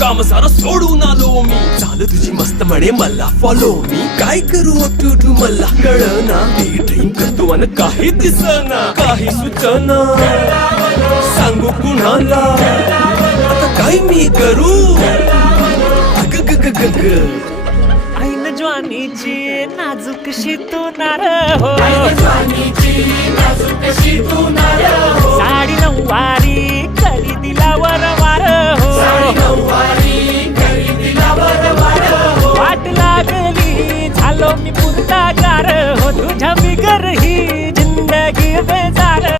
काम सारं सोडून आलो मी. चाल तुझी मस्त म्हणे मला फॉलो मी. काय करू टू मला कळना. ड्रीम करतो अन काही दिसना. काही सुचना सांगू कुणाला आता काय मी करू. ऐन ज्वानीची नाजूकशी तू नार हो. ऐन ज्वानीची नाजूकशी तू